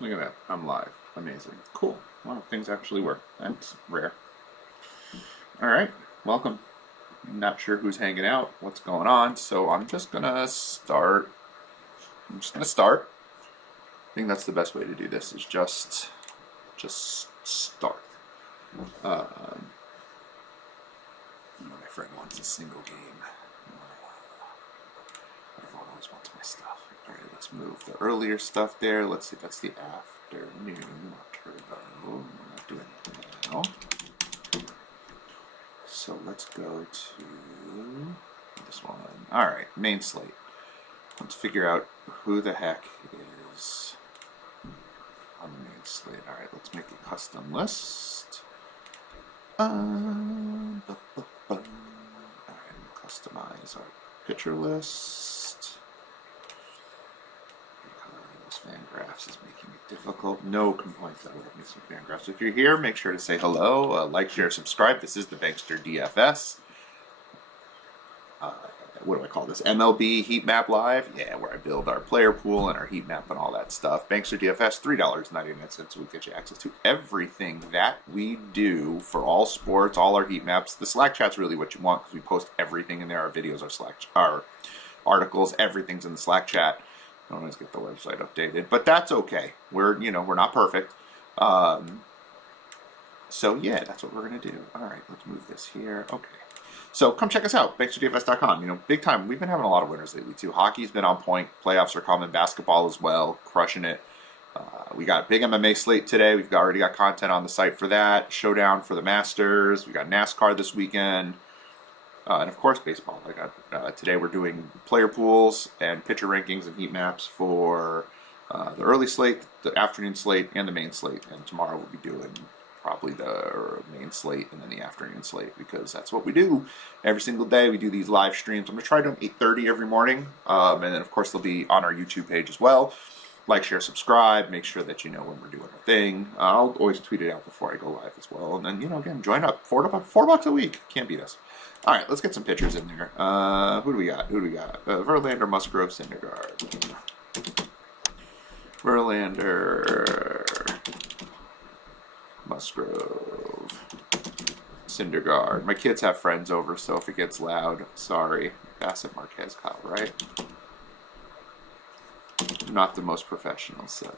Look at that. I'm live. Amazing. Cool. Wow, things actually work. That's rare. All right. Welcome. Not sure who's hanging out, what's going on, so I'm just gonna start. I think that's the best way to do this is just start. My friend wants a single game. Everyone always wants my stuff. All right, let's move the earlier stuff there. Let's see if that's the afternoon turbo. We're not doing that now. So let's go to this one. All right, main slate. Let's figure out who the heck is on the main slate. All right, let's make a custom list. All right, customize our picture list. Because Fangraphs is making it difficult. No complaints that we're missing Fangraphs. If you're here, make sure to say hello, like, share, subscribe. This is the Bankster DFS. What do I call this? MLB Heat Map Live? Yeah, where I build our player pool and our heat map and all that stuff. Bankster DFS, $3.99 will get you access to everything that we do for all sports, all our heat maps. The Slack chat's really what you want because we post everything in there. Our videos, our articles, everything's in the Slack chat. I don't always get the website updated, but that's okay. We're not perfect. So yeah, that's what we're gonna do. All right, let's move this here. Okay. So come check us out, banksterdfs.com. Big time. We've been having a lot of winners lately too. Hockey's been on point. Playoffs are coming. Basketball as well, crushing it. We got a big MMA slate today. We've already got content on the site for that. Showdown for the Masters. We got NASCAR this weekend, and of course baseball. I got today. We're doing player pools and pitcher rankings and heat maps for the early slate, the afternoon slate, and the main slate. And tomorrow we'll be doing probably the main slate and then the afternoon slate because that's what we do every single day. We do these live streams. I'm going to try doing 8:30 every morning, and then of course they'll be on our YouTube page as well. Like, share, subscribe. Make sure that you know when we're doing our thing. I'll always tweet it out before I go live as well. And then again, join up. $4 a week. Can't beat us. All right, let's get some pictures in there. Who do we got? Verlander, Musgrove, Syndergaard. Verlander, Musgrove, Syndergaard. My kids have friends over, so if it gets loud, sorry. Bassett, Marquez, Kyle, right? I'm not the most professional, so.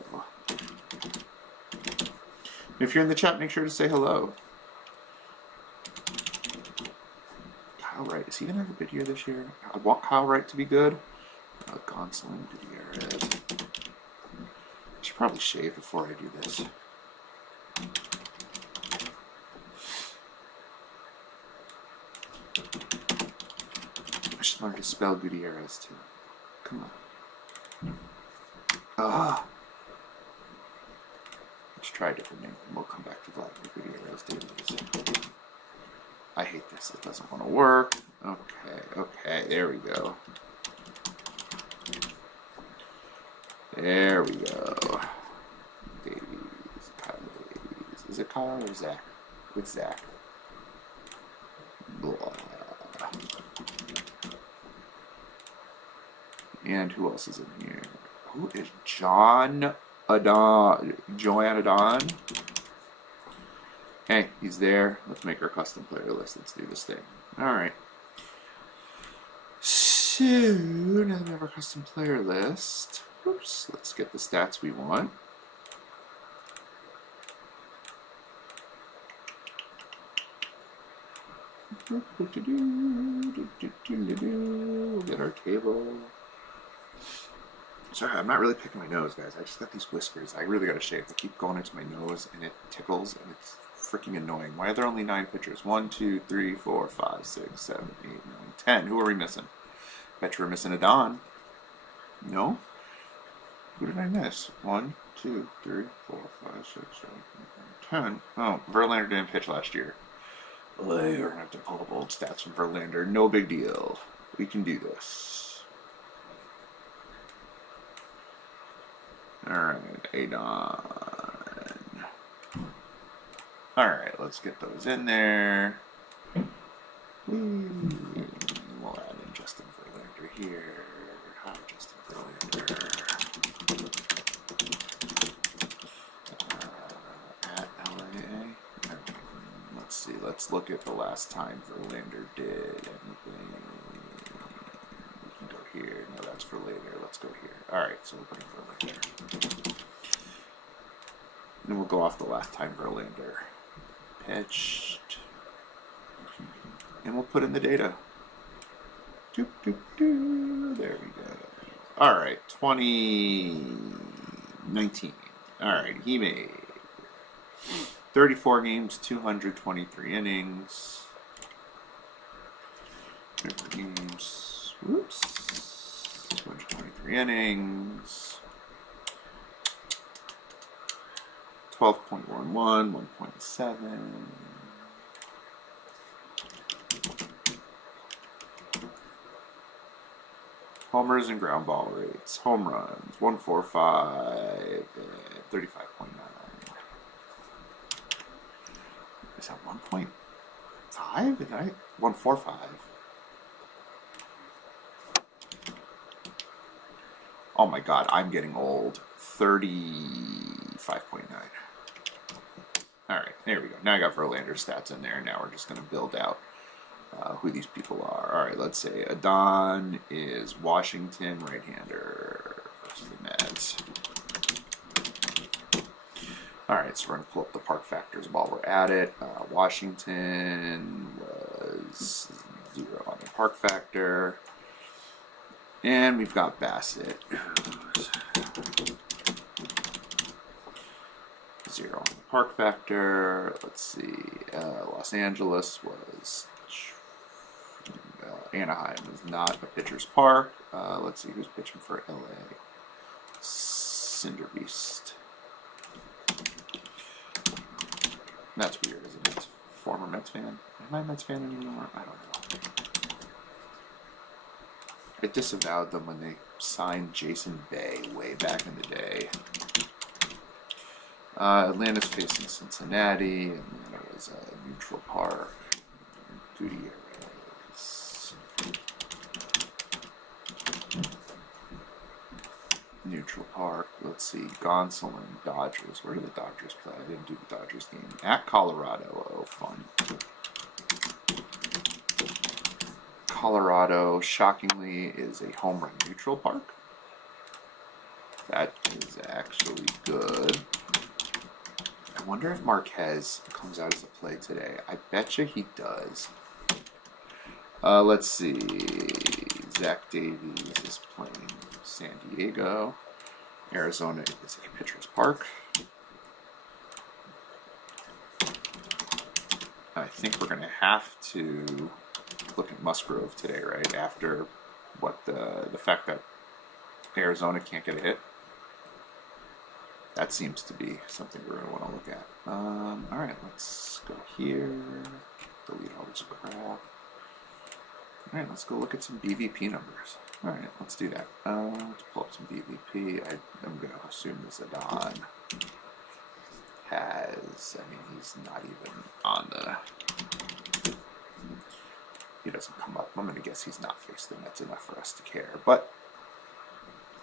If you're in the chat, make sure to say hello. Kyle Wright, is he going to have a good year this year? I want Kyle Wright to be good. Gonsolin, Gutierrez. I should probably shave before I do this. I should learn to spell Gutierrez too. Come on. Let's try a different name. We'll come back to Vladimir Gutierrez. I hate this. It doesn't want to work. Okay. There we go. There we go. Davies. Kyle Davies. Is it Kyle or Zach? It's Zach. Blah. And who else is in here? Who is Joanne Adon? Hey, he's there. Let's make our custom player list. Let's do this thing. All right. So, now that we have our custom player list, oops, let's get the stats we want. We'll get our table. Sorry, I'm not really picking my nose, guys. I just got these whiskers. I really got to shave. They keep going into my nose, and it tickles, and it's freaking annoying. Why are there only 9 pitchers? 1, 2, 3, 4, 5, 6, 7, 8, 9, 10. Who are we missing? Bet you we're missing a Don. No? Who did I miss? 1, 2, 3, 4, 5, 6, 7, 8, 9, 10. Oh, Verlander didn't pitch last year. We're going to have to pull up old stats from Verlander. No big deal. We can do this. Alright, Adon. Alright, let's get those in there. We'll add in Justin Verlander here. Hi, Justin Verlander. the last time Verlander did anything. We can go here. No, that's for later. Let's go here. All right, so we'll put in Verlander. Then we'll go off the last time Verlander pitched. And we'll put in the data. There we go. All right, 2019. All right, he made 34 games, 223 innings. 223 innings. 12.11, 1.7. Homers and ground ball rates. Home runs, 145, 35.9. Is that 1.5? Did I? 145. Oh my god, I'm getting old. 35.9. Alright, there we go. Now I got Verlander's stats in there. Now we're just going to build out who these people are. Alright, let's say Adon is Washington right-hander versus the Mets. Alright, so we're going to pull up the park factors while we're at it. Washington was 0 on the park factor. And we've got Bassett, who's 0 on the park factor. Let's see, Los Angeles was, Anaheim was not a pitcher's park. Let's see who's pitching for LA. Cinderbeast. That's weird, isn't it? Former Mets fan. Am I a Mets fan anymore? I don't know. I disavowed them when they signed Jason Bay way back in the day. Atlanta's facing Cincinnati, and then it was Neutral Park. Gutierrez. Neutral Park. Let's see. Gonsolin, Dodgers. Where do the Dodgers play? I didn't do the Dodgers game. At Colorado. Oh, fun. Colorado, shockingly, is a home run neutral park. That is actually good. I wonder if Marquez comes out as a play today. I betcha he does. Let's see. Zach Davies is playing San Diego. Arizona is a pitcher's park. I think we're going to have to look at Musgrove today, right? After what the fact that Arizona can't get a hit. That seems to be something we're going to want to look at. Alright, let's go here. Delete all this crap. Alright, let's go look at some BVP numbers. Alright, let's do that. Let's pull up some BVP. I'm going to assume this Adon has, I mean, he's not even on the, he doesn't come up. I'm going to guess he's not faced the Mets enough for us to care. But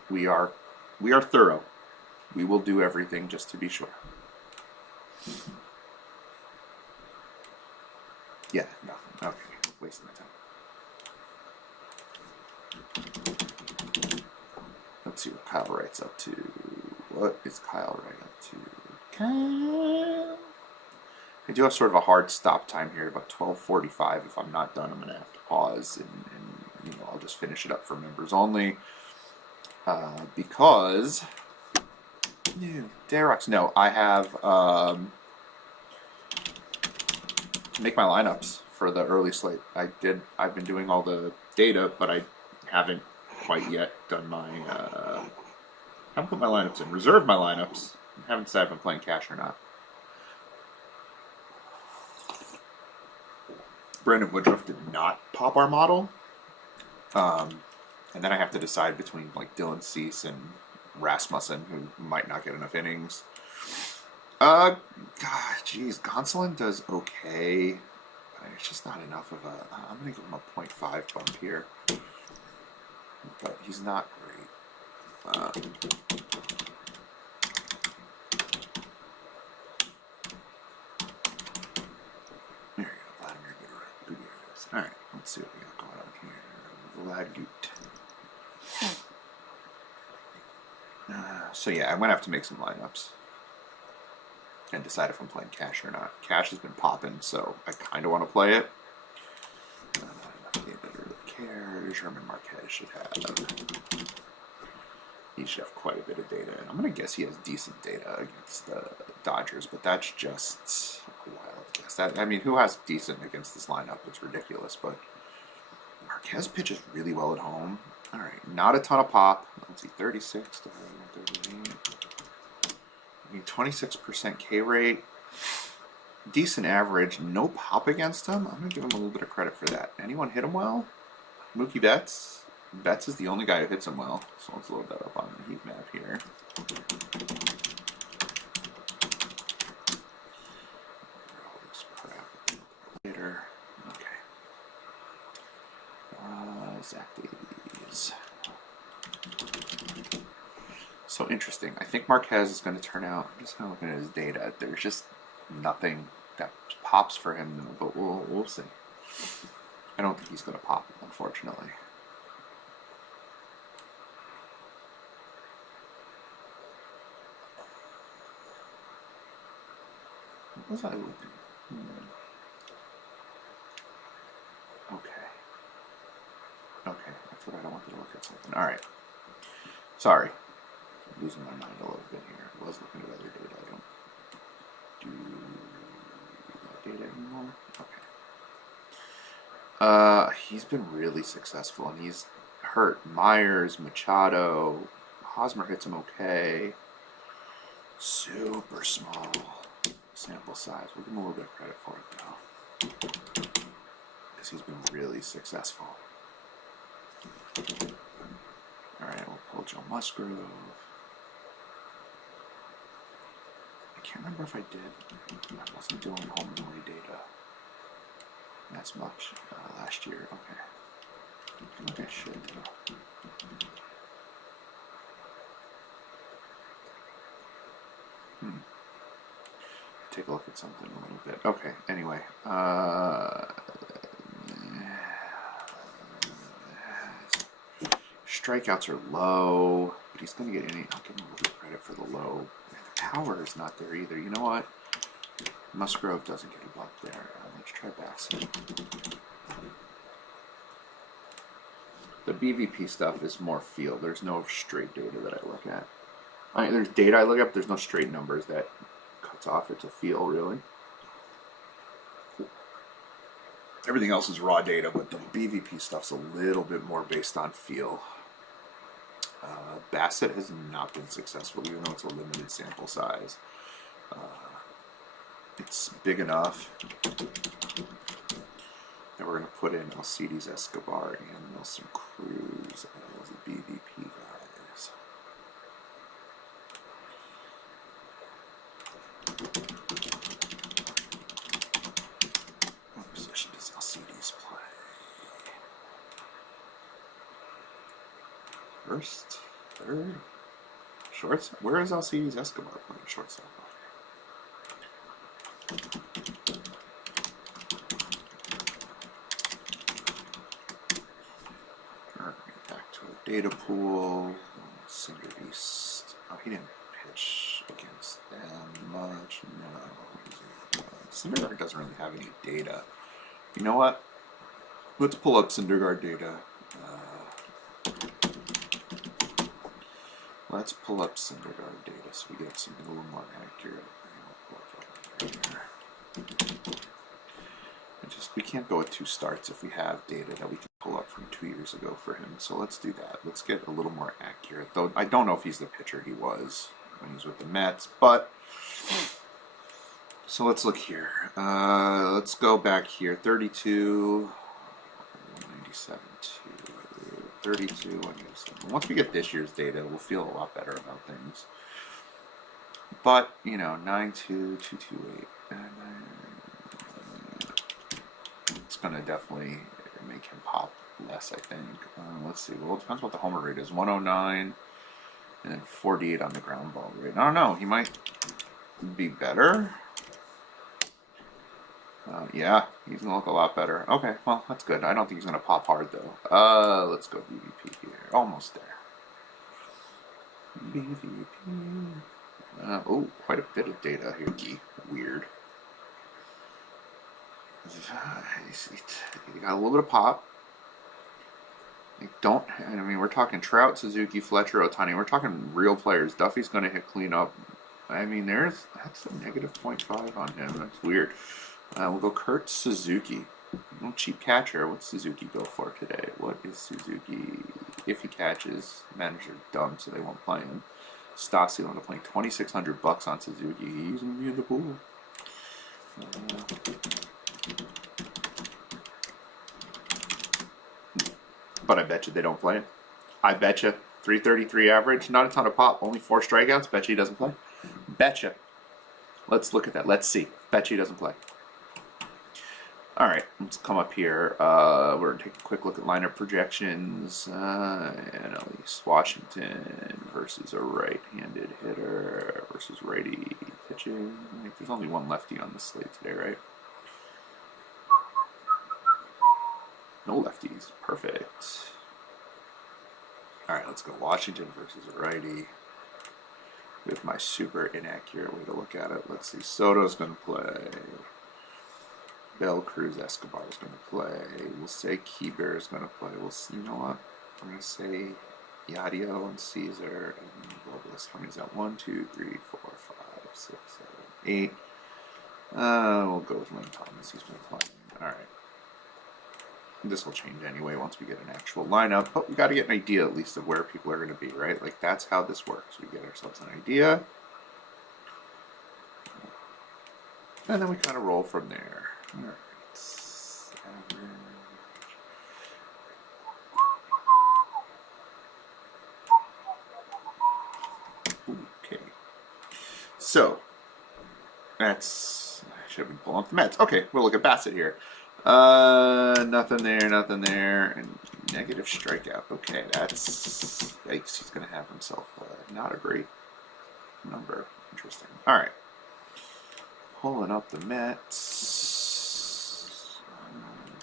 we are thorough. We will do everything just to be sure. Yeah, nothing. Okay, wasting my time. Let's see what Kyle Wright's up to. What is Kyle Wright up to? Kyle. I do have sort of a hard stop time here, about 12:45. If I'm not done, I'm going to have to pause, and you know, I'll just finish it up for members only. Because Darox. No, I have to make my lineups for the early slate. I've been doing all the data, but I haven't quite yet done my haven't put my lineups in. Reserved my lineups. Haven't decided if I'm playing cash or not. Brandon Woodruff did not pop our model. And then I have to decide between like Dylan Cease and Rasmussen, who might not get enough innings. God, geez, Gonsolin does okay, but it's just not enough of a. I'm gonna give him a 0.5 bump here, but he's not great. There you go, Vladimir All right, let's see what we got going on here. Vlagut. So yeah, I'm gonna have to make some lineups and decide if I'm playing cash or not. Cash has been popping, so I kind of want to play it. They don't really care. German Marquez should have. He should have quite a bit of data, and I'm gonna guess he has decent data against the Dodgers, but that's just a wild guess. That, I mean, who has decent against this lineup? It's ridiculous, but Marquez pitches really well at home. All right, not a ton of pop. Let's see, 36 to 38. I mean, 26% K rate. Decent average. No pop against him. I'm going to give him a little bit of credit for that. Anyone hit him well? Mookie Betts? Betts is the only guy who hits him well. So let's load that up on the heat map here. All this crap later. Okay. Zach Davies. So interesting. I think Marquez is going to turn out. I'm just kind of looking at his data. There's just nothing that pops for him, but we'll see. I don't think he's going to pop, unfortunately. What was I looking? Okay. Okay, that's what I don't want to look at something. All right. Sorry. I'm losing my mind a little bit here. I was looking at other data. I don't do that data anymore. Okay. He's been really successful, and he's hurt Myers, Machado. Hosmer hits him okay. Super small sample size. We'll give him a little bit of credit for it, though, because he's been really successful. All right, we'll pull Joe Musgrove. I can't remember if I did. I wasn't doing home and away data as much last year. Okay. I think I should though. Take a look at something a little bit. Okay, anyway. Strikeouts are low, but he's going to get any. I'll give him a little bit of credit for the low. The power is not there either. You know what? Musgrove doesn't get a buck there. Let's try Bankster. The BVP stuff is more feel. There's no straight data that I look at. I mean, there's data I look up. There's no straight numbers that cuts off. It's a feel, really. Everything else is raw data, but the BVP stuff's a little bit more based on feel. Bassett has not been successful, even though it's a limited sample size. It's big enough that we're going to put in Alcides Escobar and Nelson Cruz as the BVP guys. What position does Alcides play? First, third, shorts. Where is Alcides Escobar playing shortstop? Alright, back to our data pool. Cinder East. Oh, he didn't pitch against them much. No. Syndergaard doesn't really have any data. You know what? Let's pull up Syndergaard data. Let's pull up Syndergaard data so we get something a little more accurate. We can't go with 2 starts if we have data that we can pull up from 2 years ago for him. So let's do that. Let's get a little more accurate. Though I don't know if he's the pitcher he was when he was with the Mets, but so let's look here. Let's go back here. 32, 97 to 32, 187. Once we get this year's data, we'll feel a lot better about things. But, you know, 92, 228. It's going to definitely make him pop less, I think. Let's see. Well, it depends what the homer rate is. 109 and then 48 on the ground ball rate. I don't know. He might be better. Yeah, he's going to look a lot better. Okay, well, that's good. I don't think he's going to pop hard, though. Let's go BVP here. Almost there. BVP. Oh, quite a bit of data here. Weird. You got a little bit of pop. I mean, we're talking Trout, Suzuki, Fletcher, Ohtani. We're talking real players. Duffy's going to hit cleanup. I mean, that's a negative 0.5 on him. That's weird. We'll go Kurt Suzuki. No cheap catcher. What's Suzuki go for today? What is Suzuki? If he catches, managers are dumb, so they won't play him. Stassi on to play $2,600 on Suzuki. He's going to be in the pool. But I bet you they don't play him. I bet you 333 average, not a ton of pop, only 4 strikeouts. Bet you he doesn't play. Bet you. Let's look at that. Let's see. Bet you he doesn't play. All right, let's come up here. We're going to take a quick look at lineup projections. NL East, Washington versus a right-handed hitter versus righty pitching. There's only one lefty on the slate today, right? No lefties. Perfect. All right, let's go Washington versus a righty. With my super inaccurate way to look at it. Let's see. Soto's going to play. Bell, Cruz, Escobar is going to play. We'll say Keybear is going to play. We'll see. You know what? We're going to say Yadiel and Caesar and Robles. How many is that? 1, 2, 3, 4, 5, 6, 7, 8. We'll go with Lynn Thomas. He's been playing. All right. This will change anyway once we get an actual lineup, but we got to get an idea at least of where people are going to be, right? Like that's how this works. We get ourselves an idea, and then we kind of roll from there. All right. Okay. So that's I should have been pulling up the Mets. Okay, we'll look at Bassett here. Nothing there, and negative strikeout. Okay, that's yikes. He's gonna have himself not a great number. Interesting. All right, pulling up the Mets.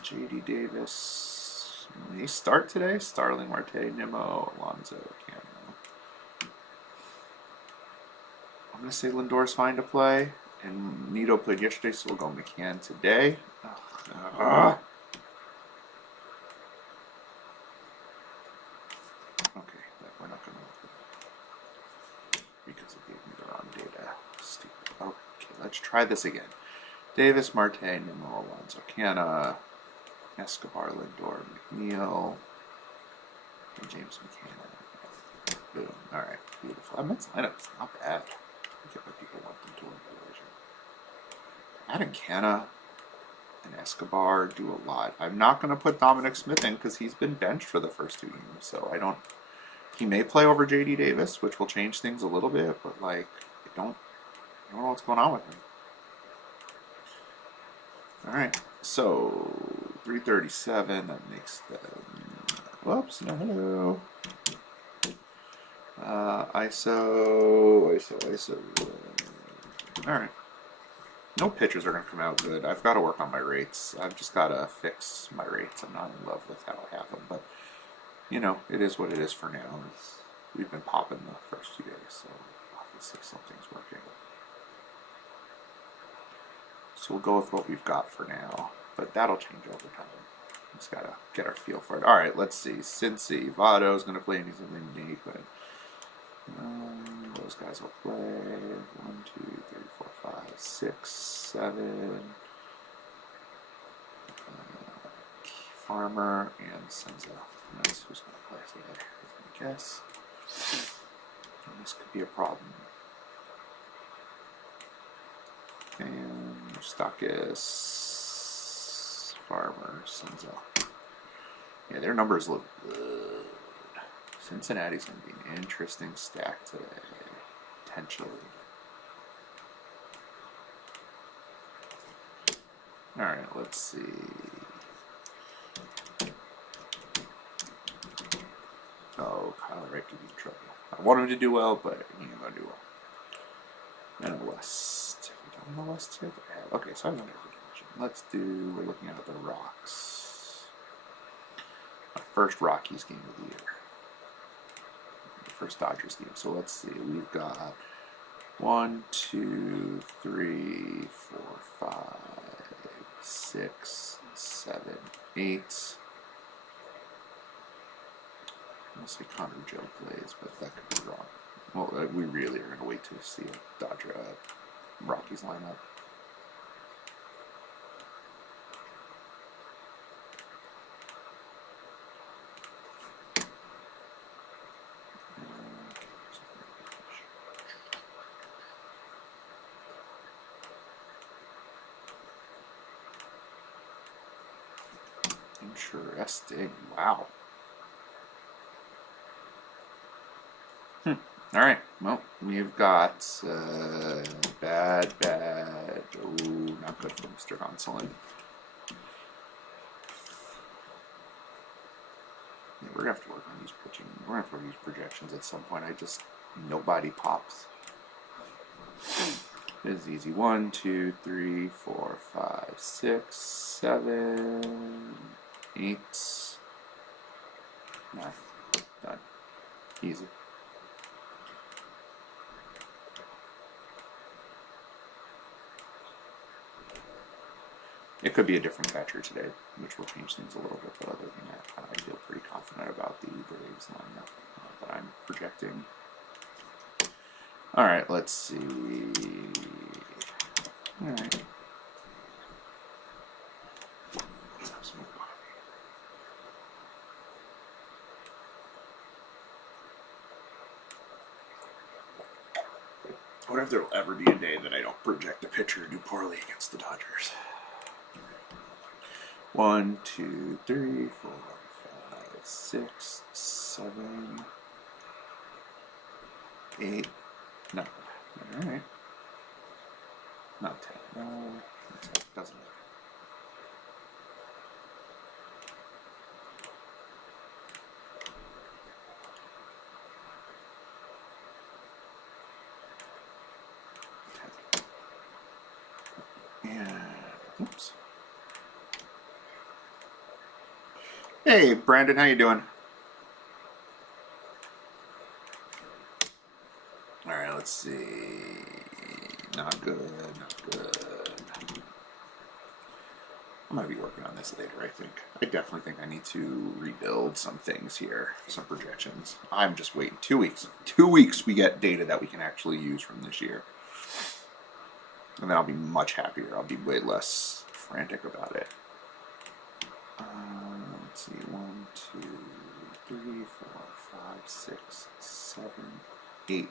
J.D. Davis. May he start today? Starling, Marte, Nimmo, Alonso, Cano. I'm gonna say Lindor's fine to play, and Nito played yesterday, so we'll go McCann today. Okay, we're not going to because it gave me the wrong data. Stupid. Okay, let's try this again. Davis, Marte, Nimmo, Alonso, Cano, Escobar, Lindor, McNeil, and James McCann. Boom. All right, beautiful. I meant lineup is not bad. I get what people want them to win the division. Adding Cano and Escobar do a lot. I'm not going to put Dominic Smith in because he's been benched for the first 2 games, so I don't. He may play over J.D. Davis, which will change things a little bit, but like I don't know what's going on with him. All right, so 337. That makes them. Whoops, no. ISO. All right. No pitchers are going to come out good. I've got to work on my rates. I've just got to fix my rates. I'm not in love with how I have them, but you know, it is what it is for now. We've been popping the first 2 days, so obviously something's working. So we'll go with what we've got for now, but that'll change over time. Just got to get our feel for it. All right, let's see. Cincy, Votto's going to play, and he's in the knee, but those guys will play. 1, 2, 3, 4, 5, 6, 7. Farmer and Senza. That's who's going to play today, I guess. And this could be a problem. And Stakis, Farmer, Senza. Yeah, their numbers look good. Cincinnati's going to be an interesting stack today, potentially. All right, let's see. Oh, Kyle Wright could be in trouble. I want him to do well, but he ain't going to do well. And the West. Have we done the West yet? Okay, so I'm under projection. we're looking at the Rocks. Our first Rockies game of the year. The first Dodgers game. So let's see. We've got 1, 2, 3, 4, 5, 6, 7, 8. I'll say Connor Joe plays, but that could be wrong. Well, we really are going to wait to see a Dodger Rockies lineup. Interesting. Wow. All right. Well, we've got bad. Ooh, not good for Mr. Gonsolin. Yeah, we're gonna have to work on these pitching. We're gonna have to work on these projections at some point. Nobody pops. This is easy. 1, 2, 3, 4, 5, 6, 7, 8, 9. Done. Easy. It could be a different catcher today, which will change things a little bit, but other than that, I feel pretty confident about the Braves lineup that I'm projecting. All right, let's see. All right. Let's have some more coffee. I wonder if there will ever be a day that I don't project a pitcher to do poorly against the Dodgers. 1, 2, 3, 4, 5, 6, 7, 8, 9. All right. Not 10. No, it doesn't matter. And oops. Hey, Brandon, how you doing? All right, let's see. Not good, not good. I might be working on this later, I think. I definitely think I need to rebuild some things here, some projections. I'm just waiting 2 weeks. 2 weeks we get data that we can actually use from this year. And then I'll be much happier. I'll be way less frantic about it. Let's see, 1, 2, 3, 4, 5, 6, 7, 8.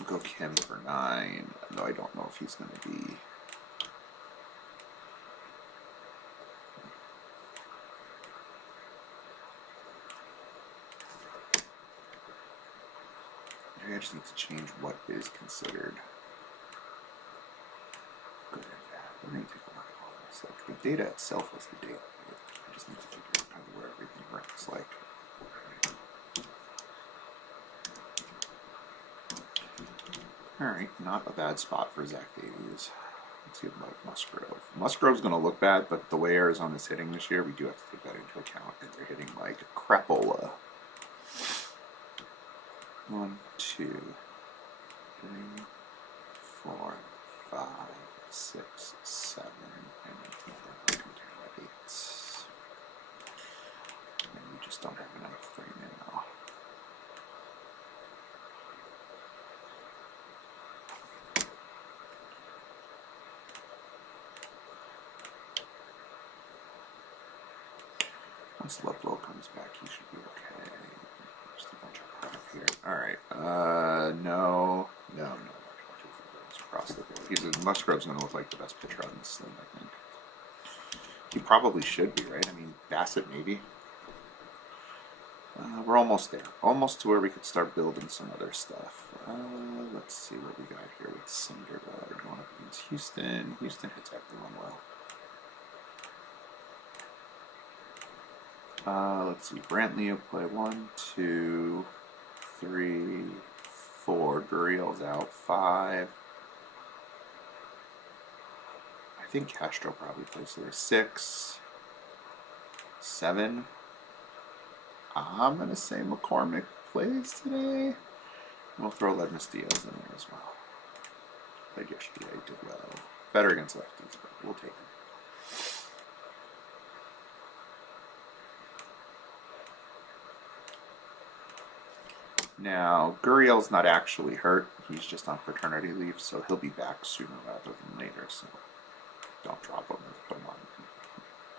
We'll go Kim for 9, though I don't know if he's going to be. Maybe I just need to change what is considered good or bad. We're going to take a look at all this. Like, the data itself was the data. I just need to figure out kind of where everything ranks like. Alright, not a bad spot for Zach Davies. Let's see about Musgrove. Musgrove's going to look bad, but the way Arizona's hitting this year, we do have to take that into account. And they're hitting like crapola. 1, 2, 3, 4, 5, 6, 7, and 8. And we just don't have enough right now. Once Ludlow comes back, he should be okay. Just a bunch of crap here. Alright, no. Across the board. Musgrove's going to look like the best pitcher on this slate, I think. He probably should be, right? I mean, Bassett maybe. We're almost there. Almost to where we could start building some other stuff. Let's see what we got here with Syndergaard going up against Houston. Houston hits everyone well. Let's see. Brantley will play 1, 2, 3, 4. Gurriel's out 5. I think Castro probably plays there. 6, 7. I'm going to say McCormick plays today. We'll throw Ledmus Diaz in there as well. Played yesterday, did well. Better against lefties, but we'll take him. Now, Gurriel's not actually hurt. He's just on paternity leave, so he'll be back sooner rather than later. So don't drop him and put him on.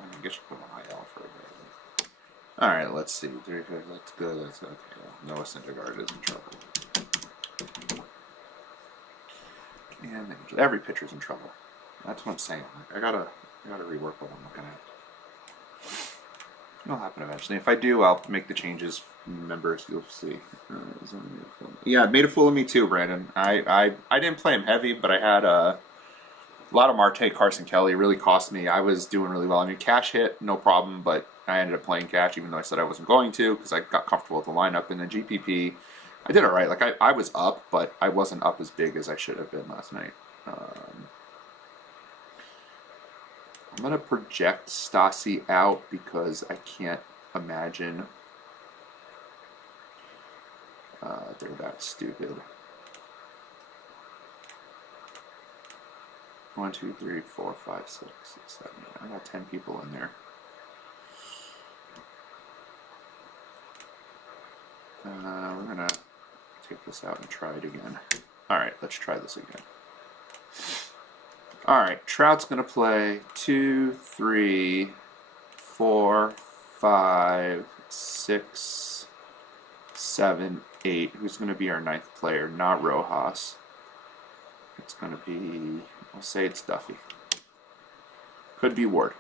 I guess you put him on IL for a bit. All right, let's see. 3, 5, that's good. That's okay. Noah Syndergaard is in trouble. And then every pitcher's in trouble. That's what I'm saying. I gotta rework what I'm looking at. It'll happen eventually. If I do, I'll make the changes. Members, you'll see. Yeah, it made a fool of me too, Brandon. I didn't play him heavy, but I had a lot of Marte, Carson Kelly. It really cost me. I was doing really well. I mean, cash hit, no problem, but I ended up playing cash even though I said I wasn't going to because I got comfortable with the lineup. And then GPP, I did all right. Like I was up, but I wasn't up as big as I should have been last night. I'm going to project Stassi out because I can't imagine they're that stupid. 1, 2, 3, 4, 5, 6, 7. I got 10 people in there. We're going to take this out and try it again. All right, let's try this again. All right, Trout's going to play 2, 3, 4, 5, 6, 7, 8. Who's going to be our 9th player? Not Rojas. It's going to be, I'll say it's Duffy. Could be Ward.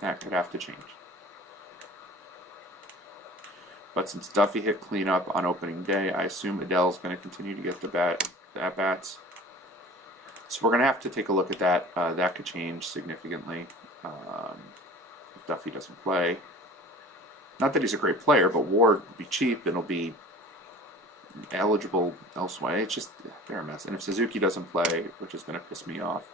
That could have to change. But since Duffy hit cleanup on opening day, I assume Adele's going to continue to get the at-bats. So we're going to have to take a look at that. That could change significantly if Duffy doesn't play. Not that he's a great player, but Ward will be cheap and he'll be eligible elsewhere. It's just, they're a mess. And if Suzuki doesn't play, which is going to piss me off.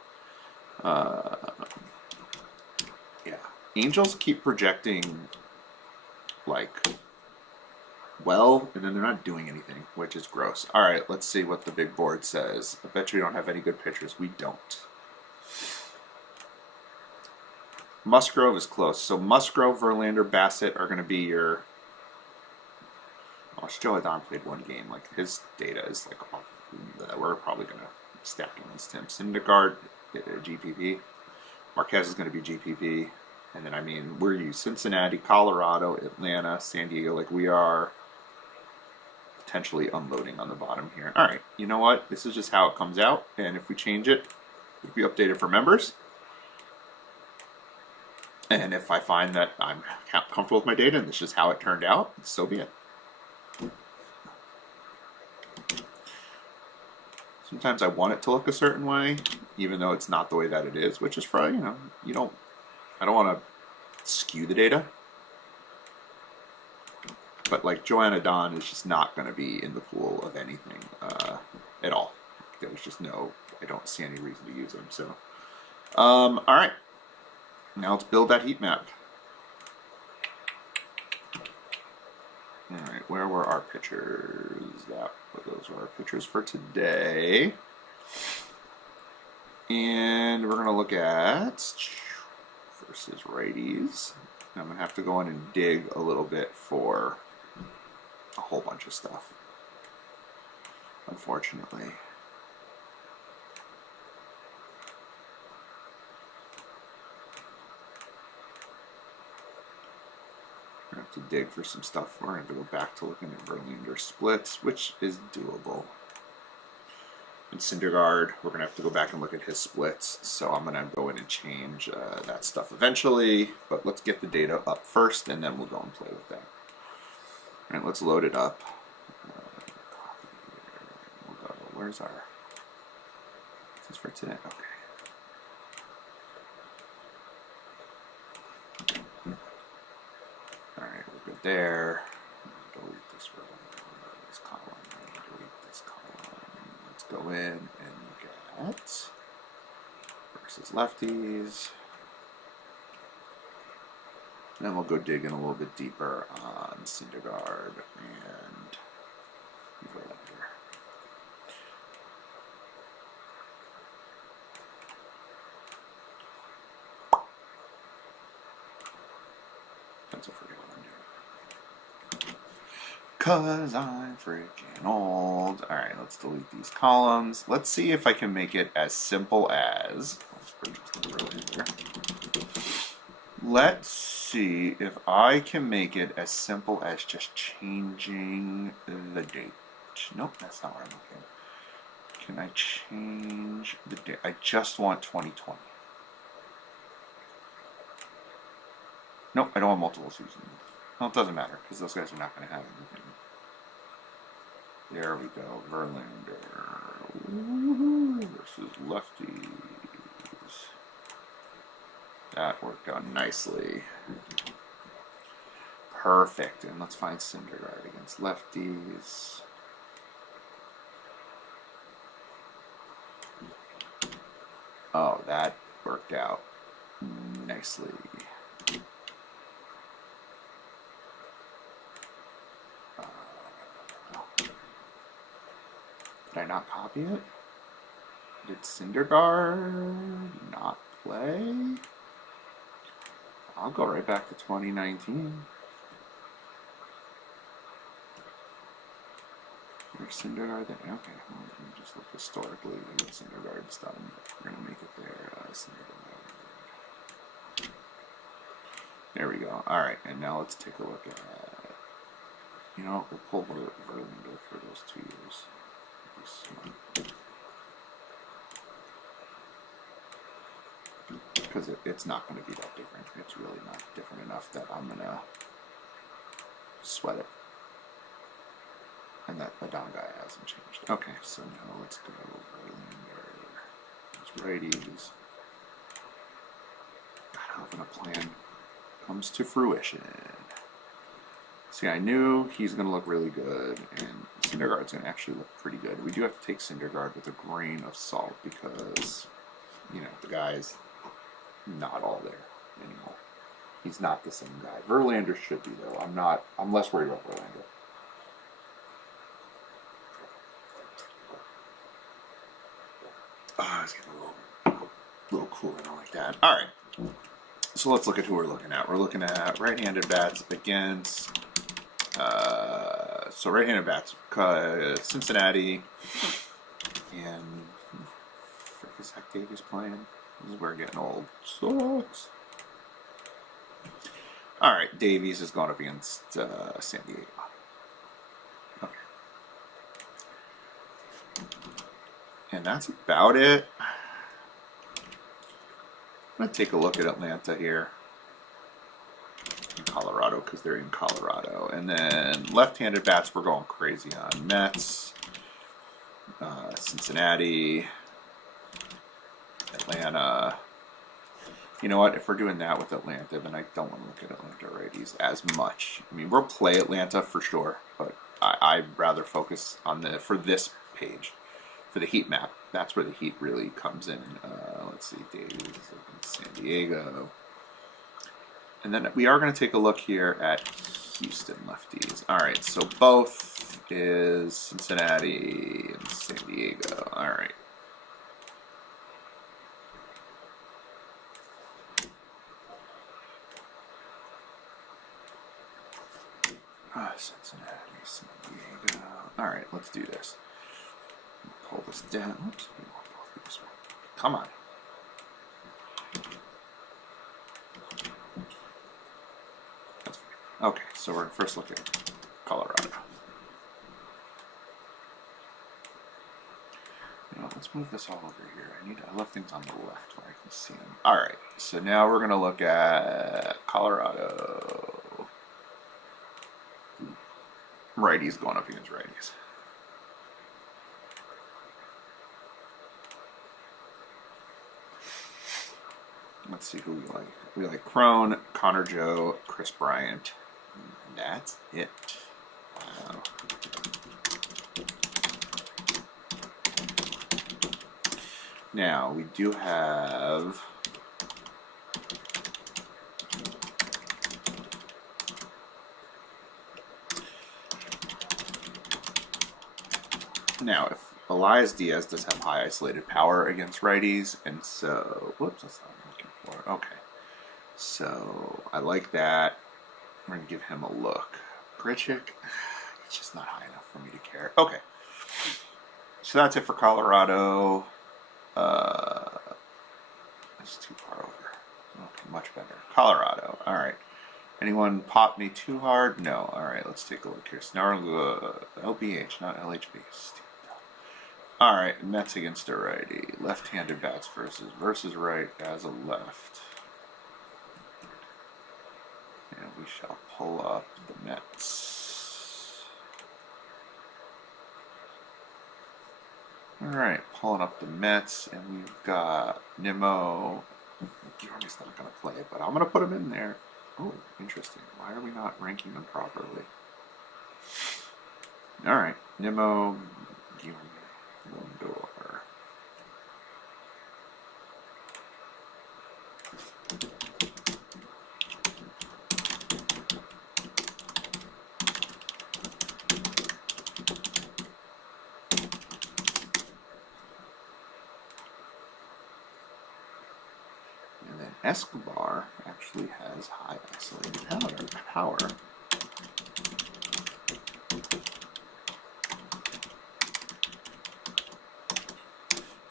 Yeah. Angels keep projecting, like, well, and then they're not doing anything, which is gross. All right, let's see what the big board says. I bet you don't have any good pitchers. We don't. Musgrove is close. So Musgrove, Verlander, Bassett are going to be your... Oh, Joe Adon played one game. Like, his data is like... We're probably going to stack against him. Syndergaard, GPP. Marquez is going to be GPP. And then, I mean, we're Cincinnati, Colorado, Atlanta, San Diego. Like, we are potentially unloading on the bottom here. All right, you know what? This is just how it comes out. And if we change it, it'll be updated for members. And if I find that I'm comfortable with my data and this is just how it turned out, so be it. Sometimes I want it to look a certain way, even though it's not the way that it is, which is for, I don't want to skew the data. But like Joanna Don is just not going to be in the pool of anything at all. There's just I don't see any reason to use them. So, all right. Now let's build that heat map. All right, where were our pitchers? Those were our pitchers for today. And we're going to look at versus righties. I'm going to have to go in and dig a little bit for a whole bunch of stuff, unfortunately. We're going to have to dig for some stuff. We're going to go back to looking at Verlander splits, which is doable. And Syndergaard, we're going to have to go back and look at his splits. So I'm going to go in and change that stuff eventually. But let's get the data up first, and then we'll go and play with that. All right, let's load it up. We'll go, where's our... This is for today. Okay. All right, we're good there. Delete this row, this column, delete this column. Let's go in and look at against lefties. Then we'll go dig in a little bit deeper on Syndergaard and Verlander. That's a freaking what I'm doing. Cause I'm freaking old. Alright, let's delete these columns. Let's see if I can make it as simple as... Let's see if I can make it as simple as just changing the date. Nope, that's not where I'm looking. Can I change the date? I just want 2020. Nope, I don't want multiple seasons. Well, it doesn't matter, because those guys are not going to have anything. There we go, Verlander versus lefties. That worked out nicely. Perfect, and let's find Syndergaard against lefties. Oh, that worked out nicely. Did I not copy it? Did Syndergaard not play? I'll go right back to 2019. There's Syndergaard there. Okay, well, we can just look historically at what Syndergaard's done. We're going to make it there. Syndergaard. There we go. Alright, and now let's take a look at... You know, we'll pull Verlander for those 2 years. Because it's not going to be that different. It's really not different enough that I'm going to sweat it. And that Madon guy hasn't changed. Okay, so now let's go Verlander. Those righties. God, how often a plan comes to fruition. See, I knew he's going to look really good, and Syndergaard's going to actually look pretty good. We do have to take Syndergaard with a grain of salt because, you know, the guy's not all there anymore. He's not the same guy. Verlander should be, though. I'm less worried about Verlander. Oh, it's getting a little cooler. I don't like that. All right. So let's look at who we're looking at. We're looking at right-handed bats against... so right-handed bats, Cincinnati, and frick is Zach Davies playing? This is where we're getting old. Sucks. All right, Davies is going up against San Diego. Okay, and that's about it. I'm gonna take a look at Atlanta here. Colorado because they're in Colorado, and then left-handed bats we're going crazy on Mets, Cincinnati, Atlanta. You know what? If we're doing that with Atlanta, then I don't want to look at Atlanta righties as much. I mean, we'll play Atlanta for sure, but I'd rather focus on for this page, for the heat map. That's where the heat really comes in. Let's see, Davies, San Diego. And then we are going to take a look here at Houston lefties. All right, so both is Cincinnati and San Diego. All right. Cincinnati, San Diego. All right, let's do this. Pull this down. Oops, we want both of this one. Come on. Okay, so we're first looking at Colorado. You know, let's move this all over here. I left things on the left where I can see them. All right, so now we're going to look at Colorado. Righties going up against righties. Let's see who we like. We like Crone, Connor Joe, Chris Bryant. That's it. Wow. Now, we do have Now, if Elias Diaz does have high isolated power against righties, and so, whoops, that's not what I'm looking for. Okay. So, I like that. We're going to give him a look. Grichuk, it's just not high enough for me to care. Okay. So that's it for Colorado. That's too far over. Okay, much better. Colorado. All right. Anyone pop me too hard? No. All right, let's take a look here. Snarl, LBH, not LHB. All right, Mets against a righty. Left-handed bats versus right as a left. And we shall pull up the Mets. All right, pulling up the Mets, and we've got Nimmo. Guillermo's not going to play, but I'm going to put him in there. Oh, interesting. Why are we not ranking them properly? All right, Nimmo, Guillermo, Lindor. And then Escobar actually has high isolated power.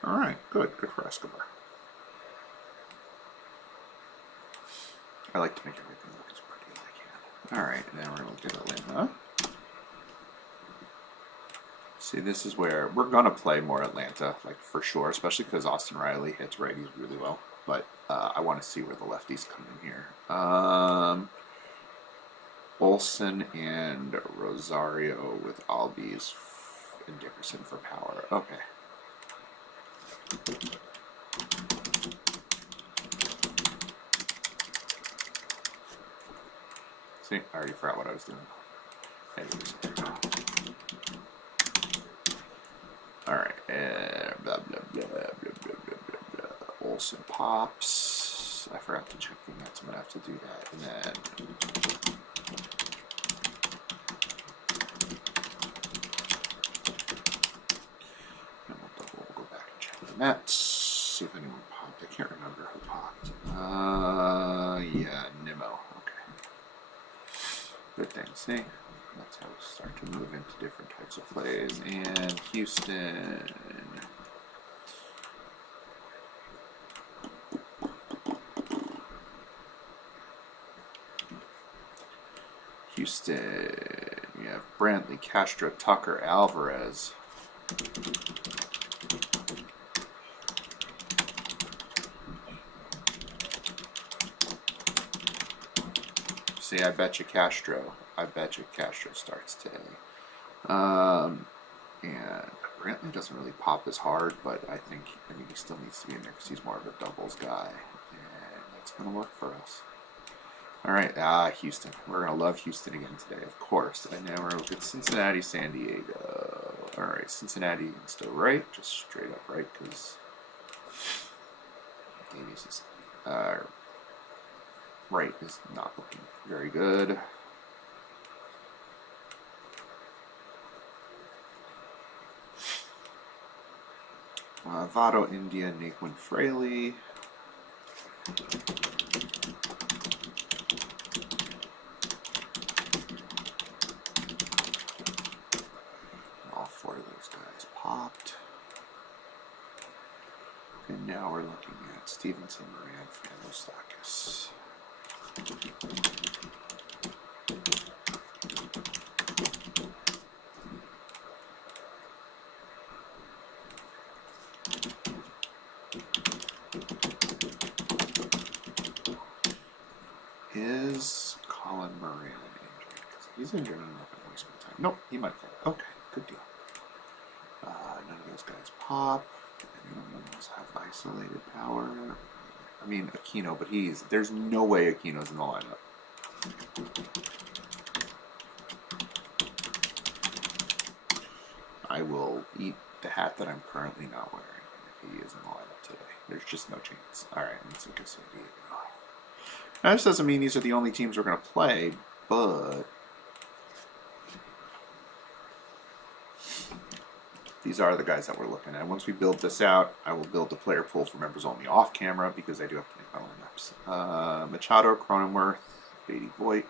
All right, good for Escobar. I like to make everything look as pretty as I can. All right, now we're going to look at Atlanta. See, this is where we're going to play more Atlanta, like for sure, especially because Austin Riley hits righties really well. But I want to see where the lefties come in here. Olsen and Rosario with Albies and Dickerson for power. Okay. See, I already forgot what I was doing. Anyways, there we go. All right, blah, blah, blah, blah, blah, blah, blah, blah. Olsen pops. I forgot to check the Mets. I'm going to have to do that. And then we'll go back and check the Mets. See if anyone popped. I can't remember who popped. Yeah, Nimmo. Okay. Good thing. See? That's how we start to move into different types of plays. And Houston. We have Brantley, Castro, Tucker, Alvarez. See, I bet you Castro starts today. And Brantley doesn't really pop as hard, but I mean, he still needs to be in there because he's more of a doubles guy. And that's going to work for us. All right, Houston. We're going to love Houston again today, of course. And now we're going to look at Cincinnati, San Diego. All right, Cincinnati still right, just straight up right, because Davies is right is not looking very good. Votto, India, Naquin Fraley. All four of those guys popped. And now we're looking at Stevenson, Moran, Famostakis. Is Colin Moran injured? Because if he's injured, I'm not going to waste my time. Nope, he might play. Okay, good deal. None of those guys pop. Anyone else have isolated power? I mean, Aquino, but there's no way Aquino's in the lineup. I will eat the hat that I'm currently not wearing if he is in the lineup today. There's just no chance. Alright, let's look at San Diego. Now, this doesn't mean these are the only teams we're going to play, but these are the guys that we're looking at. Once we build this out, I will build the player pool for members only off camera because I do have to make my lineups. Machado, Cronenworth, Beatty Voigt.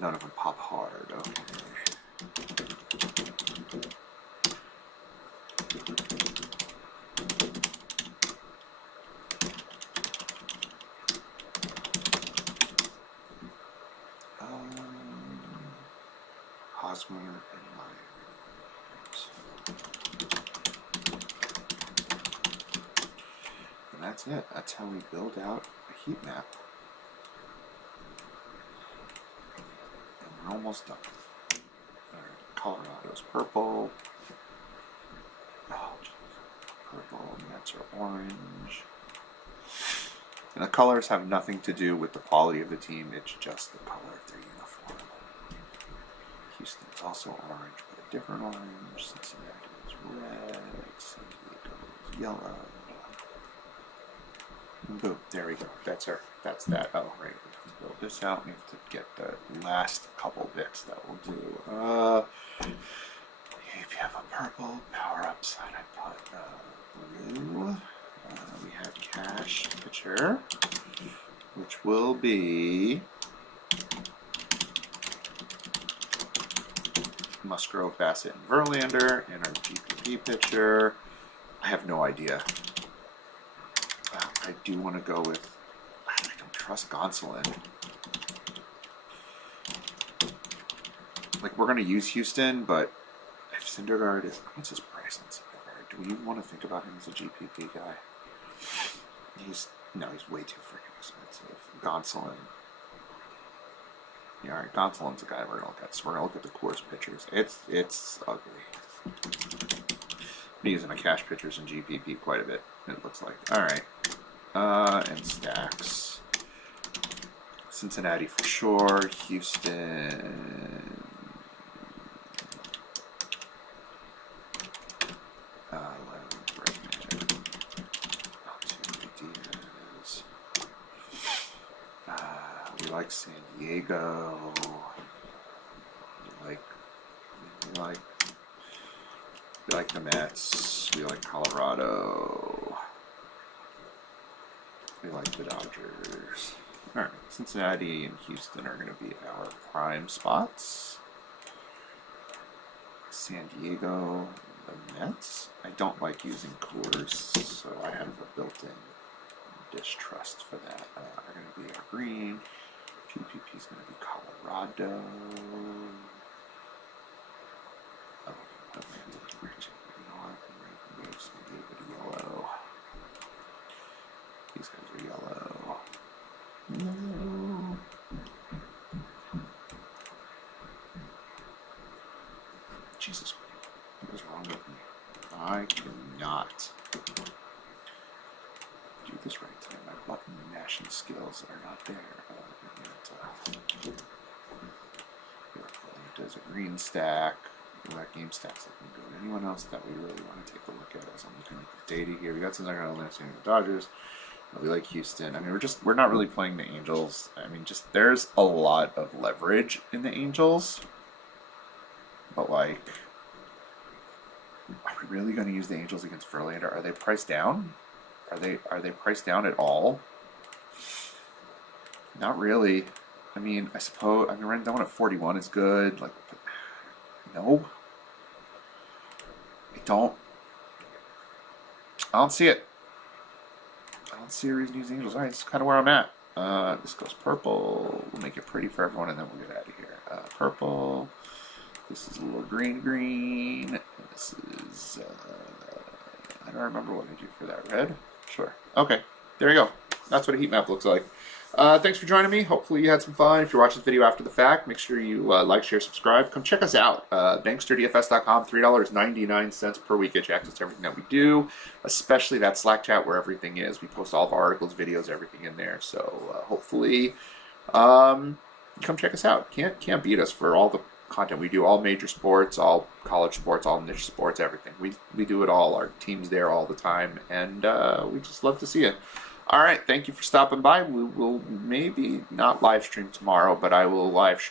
None of them pop hard. Okay. Hosmer and Myers. And that's it. That's how we build out a heat map. And we're almost done. Alright, Colorado's purple. Oh, purple, Mets are orange. And the colors have nothing to do with the quality of the team, it's just the color of their uniform. Houston's also orange, but a different orange. Cincinnati is red. San Diego is yellow. Boom, there we go. That's her. That's that. Oh, right. We have to build this out. We have to get the last couple bits that we'll do. If you have a purple, power up side, I put blue. We have cash pitcher, which will be Musgrove, Bassett, and Verlander, and our GPP pitcher. I have no idea. I do want to go with, I don't trust Gonsolin. Like, we're going to use Houston, but if Syndergaard is, what's his price on Syndergaard? Do we even want to think about him as a GPP guy? He's way too freaking expensive. Gonsolin. Yeah, alright, Gonsolin's a guy we're going to look at. So we're going to look at the Coors pitchers. It's ugly. I'm using the cash pitchers in GPP quite a bit, it looks like. Alright. And stacks. Cincinnati for sure. Houston. We like San Diego. We like the Mets. We like Colorado. We like the Dodgers. All right, Cincinnati and Houston are going to be our prime spots. San Diego, the Mets. I don't like using Coors, so I have a built-in distrust for that. Are going to be our green. GPP is going to be Colorado. Oh, Atlantic. You know what? I'm just going to give it a yellow. These guys are yellow. No. Jesus, what is wrong with me? I cannot do this right time. My button mashing skills are not there. There's a green stack. That game stack's looking good. Anyone else that we really want to take a look at as I'm looking at the data here? We got something on the Dodgers. We like Houston. I mean, we're not really playing the Angels. I mean, just there's a lot of leverage in the Angels. But like, are we really going to use the Angels against Verlander? Are they priced down? Are they priced down at all? Not really. I mean, I suppose. I mean, running down at 41 is good. Like, no, I don't see it. I don't see a reason to use the Angels. All right, this is kind of where I'm at. This goes purple. We'll make it pretty for everyone, and then we'll get out of here. Purple. This is a little green. This is. I don't remember what I do for that. Red. Sure. Okay. There you go. That's what a heat map looks like. Thanks for joining me. Hopefully you had some fun. If you're watching this video after the fact, make sure you like, share, subscribe. Come check us out. BanksterDFS.com, $3.99 per week. Get you access to everything that we do, especially that Slack chat where everything is. We post all of our articles, videos, everything in there. So hopefully come check us out. Can't beat us for all the content we do. All major sports, all college sports, all niche sports, everything. We do it all. Our team's there all the time, and we just love to see it. All right, thank you for stopping by. We will maybe not live stream tomorrow, but I will live stream